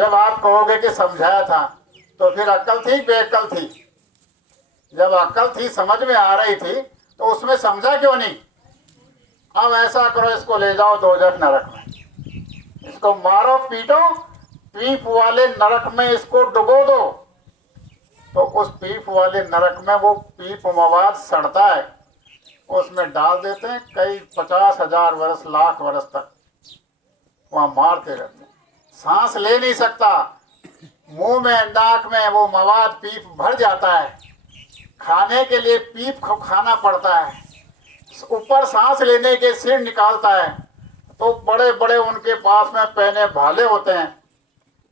जब आप कहोगे कि समझाया था, तो फिर अक्ल थी बेअक्ल थी? जब अक्ल थी, समझ में आ रही थी, तो उसमें समझा क्यों नहीं? अब ऐसा करो, इसको ले जाओ दोजख नरक में, इसको मारो पीटो, पीप वाले नरक में इसको डुबो दो। तो उस पीप वाले नरक में वो पीप मवाद सड़ता है, उसमें डाल देते हैं, कई 50,000 वर्ष, लाख वर्ष तक वहां मारते रहते हैं। सांस ले नहीं सकता, मुंह में नाक में वो मवाद पीप भर जाता है, खाने के लिए पीप को खाना पड़ता है, ऊपर सांस लेने के सिर निकालता है, तो बड़े बड़े उनके पास में पहने भाले होते हैं,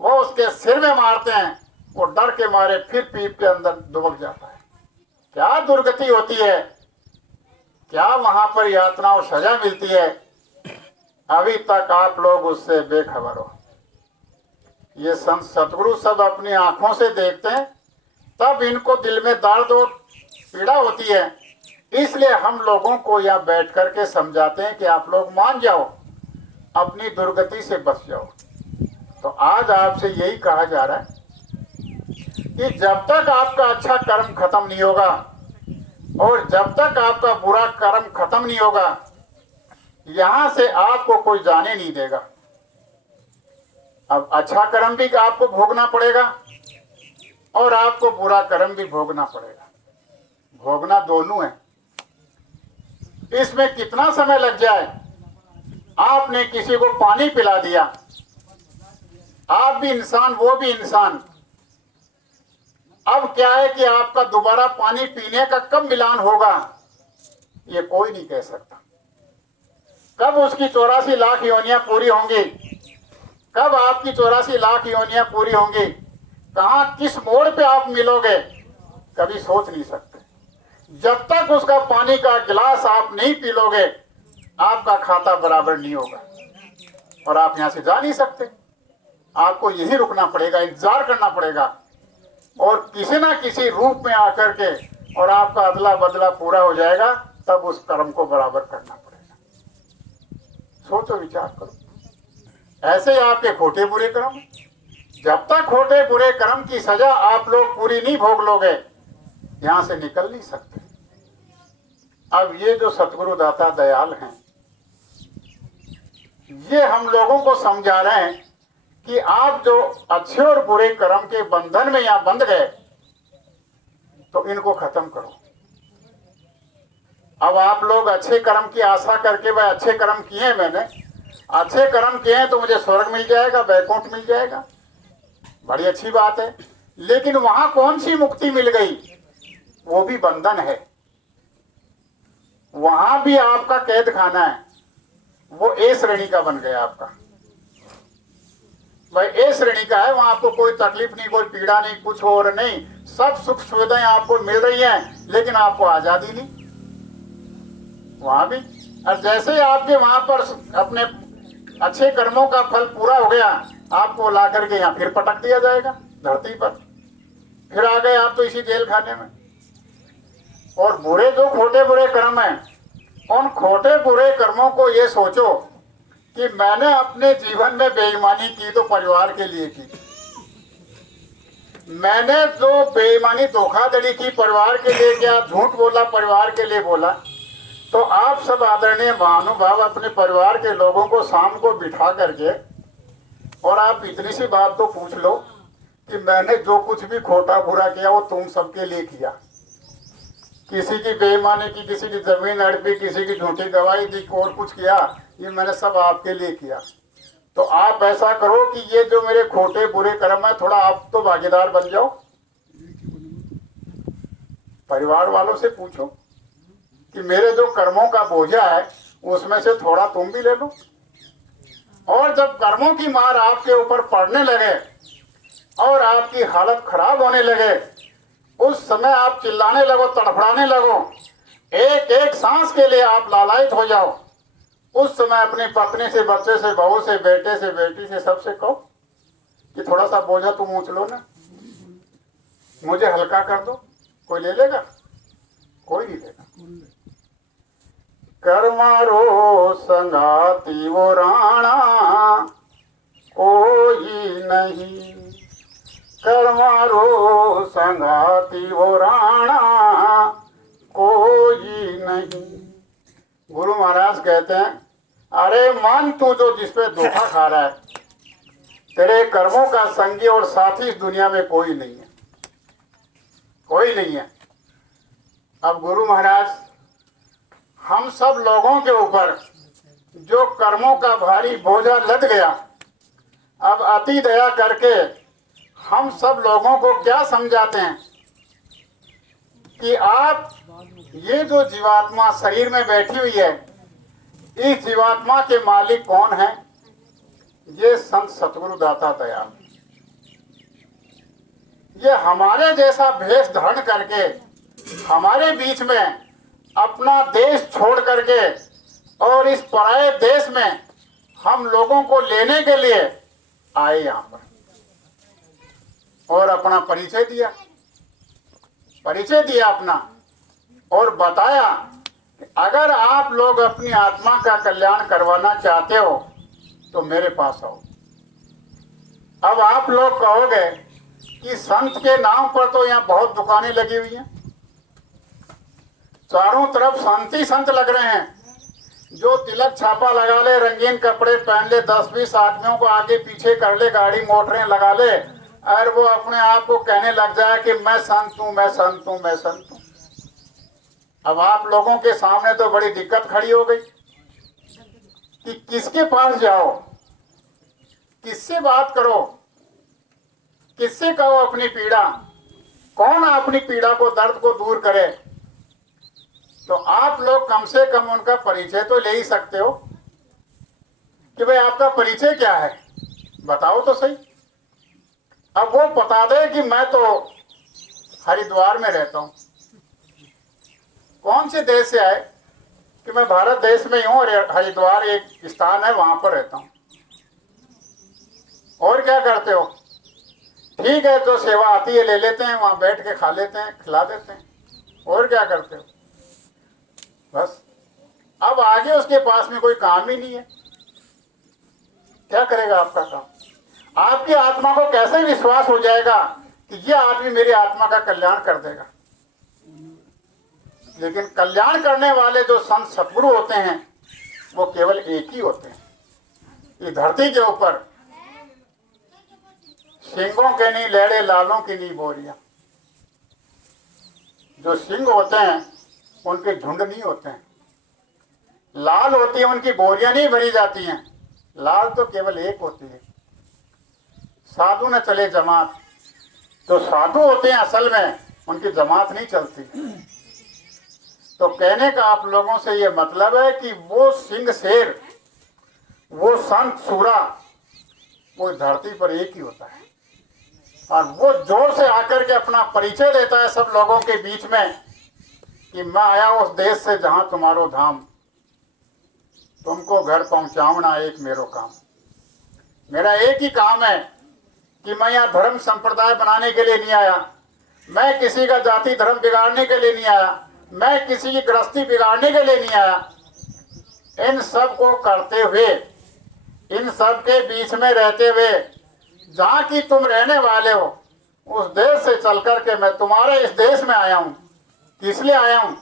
वो उसके सिर में मारते हैं, वो डर के मारे फिर पीप के अंदर दुबक जाता है। क्या दुर्गति होती है, क्या वहां पर यातना और सजा मिलती है, अभी तक आप लोग उससे बेखबर हो। ये संत सतगुरु सब अपनी आंखों से देखते हैं, तब इनको दिल में दर्द और पीड़ा होती है, इसलिए हम लोगों को यहाँ बैठ करके समझाते हैं कि आप लोग मान जाओ, अपनी दुर्गति से बच जाओ। तो आज आपसे यही कहा जा रहा है कि जब तक आपका अच्छा कर्म खत्म नहीं होगा और जब तक आपका बुरा कर्म खत्म नहीं होगा, यहां से आपको कोई जाने नहीं देगा। अब अच्छा कर्म भी आपको भोगना पड़ेगा और आपको बुरा कर्म भी भोगना पड़ेगा, भोगना दोनों है। इसमें कितना समय लग जाए, आपने किसी को पानी पिला दिया, आप भी इंसान वो भी इंसान, अब क्या है कि आपका दोबारा पानी पीने का कब मिलान होगा, ये कोई नहीं कह सकता। कब उसकी 84 लाख योनियां पूरी होंगी, कब आपकी 84 लाख योनियां पूरी होंगी, कहां किस मोड़ पे आप मिलोगे, कभी सोच नहीं सकते। जब तक उसका पानी का गिलास आप नहीं पी लोगे, आपका खाता बराबर नहीं होगा और आप यहां से जा नहीं सकते। आपको यही रुकना पड़ेगा, इंतजार करना पड़ेगा और किसी ना किसी रूप में आकर के, और आपका अदला बदला पूरा हो जाएगा, तब उस कर्म को बराबर करना पड़ेगा। सोचो, विचार करो। ऐसे ही आपके खोटे बुरे कर्म, जब तक खोटे बुरे कर्म की सजा आप लोग पूरी नहीं भोग लोगे, यहां से निकल नहीं सकते। अब ये जो सतगुरु दाता दयाल हैं, ये हम लोगों को समझा रहे हैं कि आप जो अच्छे और बुरे कर्म के बंधन में यहां बंध गए, तो इनको खत्म करो। अब आप लोग अच्छे कर्म की आशा करके, भाई अच्छे कर्म किए हैं, मैंने अच्छे कर्म किए हैं तो मुझे स्वर्ग मिल जाएगा, वैकुंठ मिल जाएगा, बड़ी अच्छी बात है। लेकिन वहां कौन सी मुक्ति मिल गई, वो भी बंधन है, वहां भी आपका कैद खाना है, वो ए श्रेणी का बन गया आपका। भाई ए श्रेणी का है, वहां आपको कोई तकलीफ नहीं, कोई पीड़ा नहीं, कुछ और नहीं, सब सुख सुविधाएं आपको मिल रही हैं, लेकिन आपको आजादी नहीं वहां भी। और जैसे ही आपके वहां पर अपने अच्छे कर्मों का फल पूरा हो गया, आपको ला करके यहाँ फिर पटक दिया जाएगा धरती पर, फिर आ गए आप तो इसी जेल खाने में। और बुरे जो खोटे बुरे कर्म हैं, उन खोटे बुरे कर्मों को ये सोचो कि मैंने अपने जीवन में बेईमानी की तो परिवार के लिए की, मैंने जो बेईमानी धोखाधड़ी की परिवार के लिए किया, झूठ बोला परिवार के लिए बोला, तो आप सब आदरणीय महानुभाव अपने परिवार के लोगों को शाम को बिठा करके और आप इतनी सी बात तो पूछ लो कि मैंने जो कुछ भी खोटा बुरा किया वो तुम सबके लिए किया। किसी की बेईमानी की, किसी की जमीन हड़पी, किसी की झूठी गवाही दी, और कुछ किया, ये मैंने सब आपके लिए किया। तो आप ऐसा करो कि ये जो मेरे खोटे बुरे कर्म है, थोड़ा आप तो भागीदार बन जाओ। परिवार वालों से पूछो कि मेरे जो कर्मों का बोझा है उसमें से थोड़ा तुम भी ले लो। और जब कर्मों की मार आपके ऊपर पड़ने लगे और आपकी हालत खराब होने लगे, उस समय आप चिल्लाने लगो, तड़फड़ाने लगो, एक एक सांस के लिए आप लालायित हो जाओ, उस समय अपनी पत्नी से, बच्चे से, बहू से, बेटे से, बेटी से, सबसे कहो कि थोड़ा सा बोझा तुम ऊंच लो ना, मुझे हल्का कर दो। कोई ले लेगा? कोई नहीं लेगा। कर्मारो संगाती वो राणा, कोई नहीं, कर्मारो संगाती हो राणा कोई नहीं। गुरु महाराज कहते हैं, अरे मन तू जो जिस पे धोखा खा रहा है, तेरे कर्मों का संगी और साथी इस दुनिया में कोई नहीं है, कोई नहीं है। अब गुरु महाराज हम सब लोगों के ऊपर जो कर्मों का भारी बोझा लद गया, अब अति दया करके हम सब लोगों को क्या समझाते हैं कि आप ये जो जीवात्मा शरीर में बैठी हुई है, इस जीवात्मा के मालिक कौन है? ये संत सतगुरु दाता दयाल। ये हमारे जैसा भेष धारण करके हमारे बीच में अपना देश छोड़ करके और इस पराये देश में हम लोगों को लेने के लिए आए यहाँ पर, और अपना परिचय दिया अपना, और बताया कि अगर आप लोग अपनी आत्मा का कल्याण करवाना चाहते हो तो मेरे पास आओ। अब आप लोग कहोगे कि संत के नाम पर तो यहाँ बहुत दुकानें लगी हुई हैं, चारों तरफ संत ही संत लग रहे हैं, जो तिलक छापा लगा ले, रंगीन कपड़े पहन ले, 10-20 आदमियों को आगे पीछे कर ले, गाड़ी मोटरें लगा ले, और वो अपने आप को कहने लग जाए कि मैं संत हूं, मैं संत हूं, मैं संत हूं। अब आप लोगों के सामने तो बड़ी दिक्कत खड़ी हो गई कि किसके पास जाओ, किससे बात करो, किससे कहो अपनी पीड़ा, कौन अपनी पीड़ा को, दर्द को दूर करे। तो आप लोग कम से कम उनका परिचय तो ले ही सकते हो कि भाई आपका परिचय क्या है, बताओ तो सही। अब वो बता दे कि मैं तो हरिद्वार में रहता हूँ। कौन से देश से आए? कि मैं भारत देश में हूँ और हरिद्वार एक स्थान है, वहां पर रहता हूँ। और क्या करते हो? ठीक है, तो सेवा आती है ले लेते हैं, वहां बैठ के खा लेते हैं, खिला देते हैं। और क्या करते हो? बस। अब आगे उसके पास में कोई काम ही नहीं है, क्या करेगा आपका काम? आपकी आत्मा को कैसे विश्वास हो जाएगा कि ये आदमी मेरी आत्मा का कल्याण कर देगा? लेकिन कल्याण करने वाले जो संत सतगुरु होते हैं वो केवल एक ही होते हैं। इस धरती के ऊपर सिंगों के नहीं लहरे, लालों की नहीं बोरियां। जो सिंह होते हैं उनके झुंड नहीं होते हैं, लाल होती है उनकी बोरियां नहीं भरी जाती हैं, लाल तो केवल एक होती है। साधु न चले जमात, जो साधु होते हैं असल में उनकी जमात नहीं चलती। तो कहने का आप लोगों से ये मतलब है कि वो सिंह शेर, वो संत सूरा, वो धरती पर एक ही होता है। और वो जोर से आकर के अपना परिचय देता है सब लोगों के बीच में कि मैं आया उस देश से जहां तुम्हारो धाम, तुमको घर पहुंचाऊना एक मेरो काम। मेरा एक ही काम है कि मैं यहाँ धर्म संप्रदाय बनाने के लिए नहीं आया, मैं किसी का जाति धर्म बिगाड़ने के लिए नहीं आया, मैं किसी की गृहस्थी बिगाड़ने के लिए नहीं आया। इन सब को करते हुए, इन सब के बीच में रहते हुए, जहाँ की तुम रहने वाले हो उस देश से चल करके मैं तुम्हारे इस देश में आया हूँ। किस लिए आया हूँ?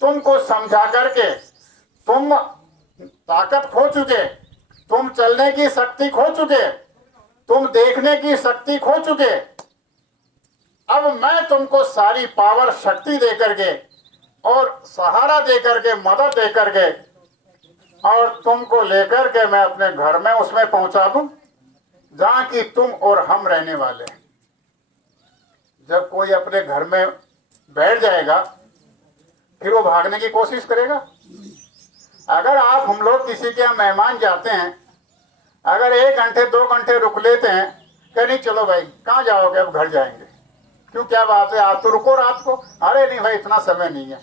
तुमको समझा करके, तुम ताकत खो चुके, तुम चलने की शक्ति खो चुके, तुम देखने की शक्ति खो चुके। अब मैं तुमको सारी पावर शक्ति दे करके और सहारा दे करके, मदद दे करके, और तुमको लेकर के मैं अपने घर में उसमें पहुंचा दूं जहां की तुम और हम रहने वाले हैं। जब कोई अपने घर में बैठ जाएगा फिर वो भागने की कोशिश करेगा। अगर आप हम लोग किसी के यहाँ मेहमान जाते हैं, अगर 1 घंटे 2 घंटे रुक लेते हैं, कह नहीं चलो भाई कहाँ जाओगे, अब घर जाएंगे। क्यों, क्या बात है, आप तो रुको रात को। अरे नहीं भाई इतना समय नहीं है,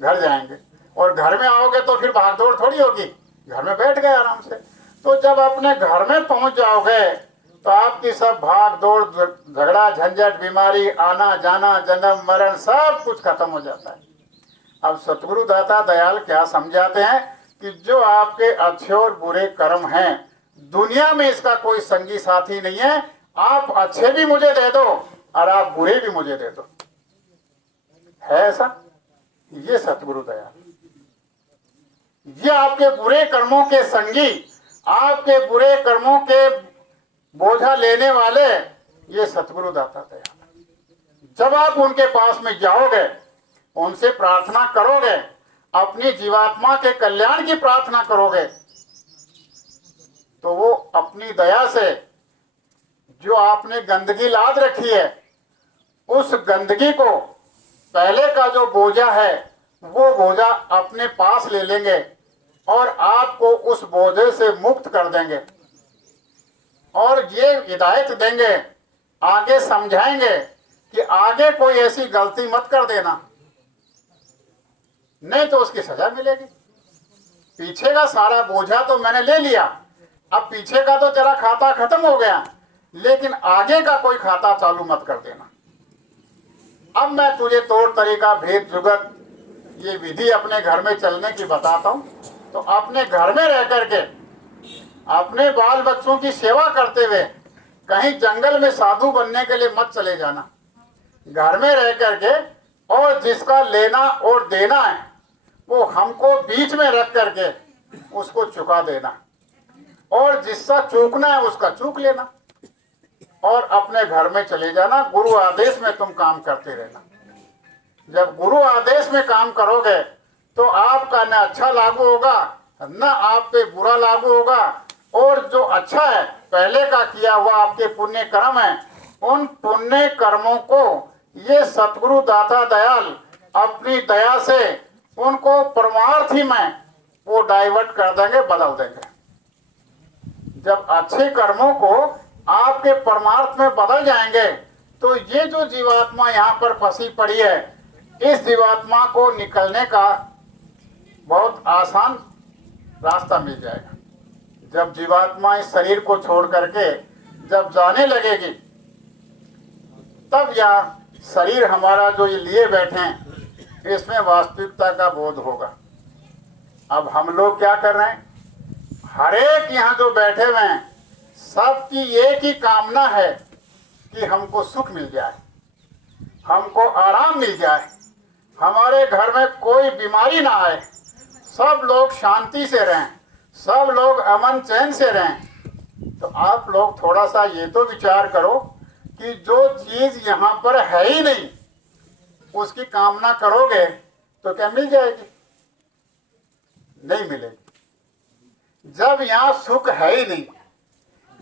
घर जाएंगे। और घर में आओगे तो फिर भागदौड़ थोड़ी होगी, घर में बैठ गए आराम से। तो जब अपने घर में पहुंच जाओगे तो आपकी सब भाग दौड़, झगड़ा झंझट, बीमारी, आना जाना, जन्म मरण सब कुछ खत्म हो जाता है। अब सतगुरु दाता दयाल क्या समझाते हैं कि जो आपके अच्छे और बुरे कर्म हैं दुनिया में इसका कोई संगी साथी नहीं है। आप अच्छे भी मुझे दे दो और आप बुरे भी मुझे दे दो। है ऐसा? ये सतगुरु दया। ये आपके बुरे कर्मों के संगी, आपके बुरे कर्मों के बोझा लेने वाले, ये सतगुरु दाता दया। जब आप उनके पास में जाओगे, उनसे प्रार्थना करोगे, अपनी जीवात्मा के कल्याण की प्रार्थना करोगे, तो वो अपनी दया से जो आपने गंदगी लाद रखी है, उस गंदगी को, पहले का जो बोझा है, वो बोझा अपने पास ले लेंगे और आपको उस बोझे से मुक्त कर देंगे और ये हिदायत देंगे, आगे समझाएंगे कि आगे कोई ऐसी गलती मत कर देना, नहीं तो उसकी सजा मिलेगी। पीछे का सारा बोझा तो मैंने ले लिया, अब पीछे का तो तेरा खाता खत्म हो गया, लेकिन आगे का कोई खाता चालू मत कर देना। अब मैं तुझे तौर तरीका, भेद, जुगत, ये विधि अपने घर में चलने की बताता हूँ। तो अपने घर में रह करके अपने बाल बच्चों की सेवा करते हुए कहीं जंगल में साधु बनने के लिए मत चले जाना। घर में रह करके और जिसका लेना और देना है वो हमको बीच में रख करके उसको चुका देना, और जिसका चूकना है उसका चूक लेना और अपने घर में चले जाना। गुरु आदेश में तुम काम करते रहना। जब गुरु आदेश में काम करोगे तो आपका न अच्छा लागू होगा न आप पे बुरा लागू होगा, और जो अच्छा है पहले का किया हुआ आपके पुण्य कर्म है, उन पुण्य कर्मों को ये सतगुरु दाता दयाल अपनी दया से उनको परमार्थी में वो डाइवर्ट कर देंगे, बदल देंगे। जब अच्छे कर्मों को आपके परमार्थ में बदल जाएंगे तो ये जो जीवात्मा यहाँ पर फंसी पड़ी है, इस जीवात्मा को निकलने का बहुत आसान रास्ता मिल जाएगा। जब जीवात्मा इस शरीर को छोड़ करके जब जाने लगेगी, तब यह शरीर हमारा जो ये लिए बैठे हैं, इसमें वास्तविकता का बोध होगा। अब हम लोग क्या कर रहे हैं? हर एक यहाँ जो बैठे हुए हैं, सबकी एक ही कामना है कि हमको सुख मिल जाए, हमको आराम मिल जाए, हमारे घर में कोई बीमारी ना आए, सब लोग शांति से रहें, सब लोग अमन चैन से रहें। तो आप लोग थोड़ा सा ये तो विचार करो कि जो चीज़ यहाँ पर है ही नहीं, उसकी कामना करोगे तो क्या मिल जाएगी? नहीं मिलेगी। जब यहाँ सुख है ही नहीं,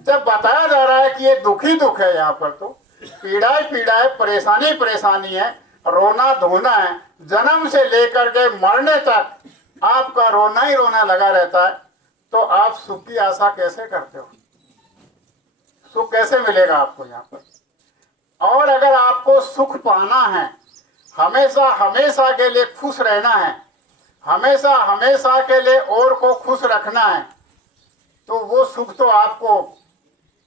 जब बताया जा रहा है कि ये दुख ही दुख है, यहाँ पर तो पीड़ा ही पीड़ा है, परेशानी परेशानी है, रोना धोना है, जन्म से लेकर के मरने तक आपका रोना ही रोना लगा रहता है, तो आप सुख की आशा कैसे करते हो? सुख कैसे मिलेगा आपको यहाँ पर? और अगर आपको सुख पाना है, हमेशा हमेशा के लिए खुश रहना है, हमेशा हमेशा के लिए और को खुश रखना है, तो वो सुख तो आपको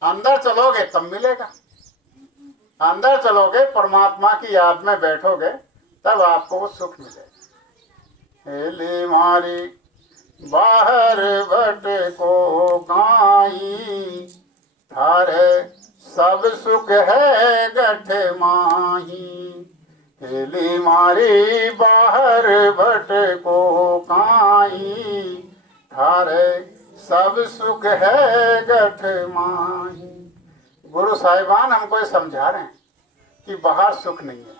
अंदर चलोगे तब मिलेगा। अंदर चलोगे, परमात्मा की याद में बैठोगे, तब आपको वो सुख मिलेगा। हेली मारी बाहर बट को गाई, थारे सब सुख है गठ माही। हेली मारी बाहर बट को काई, थारे सब सुख है गठ माही। गुरु साहिबान हमको ये समझा रहे हैं कि बाहर सुख नहीं है,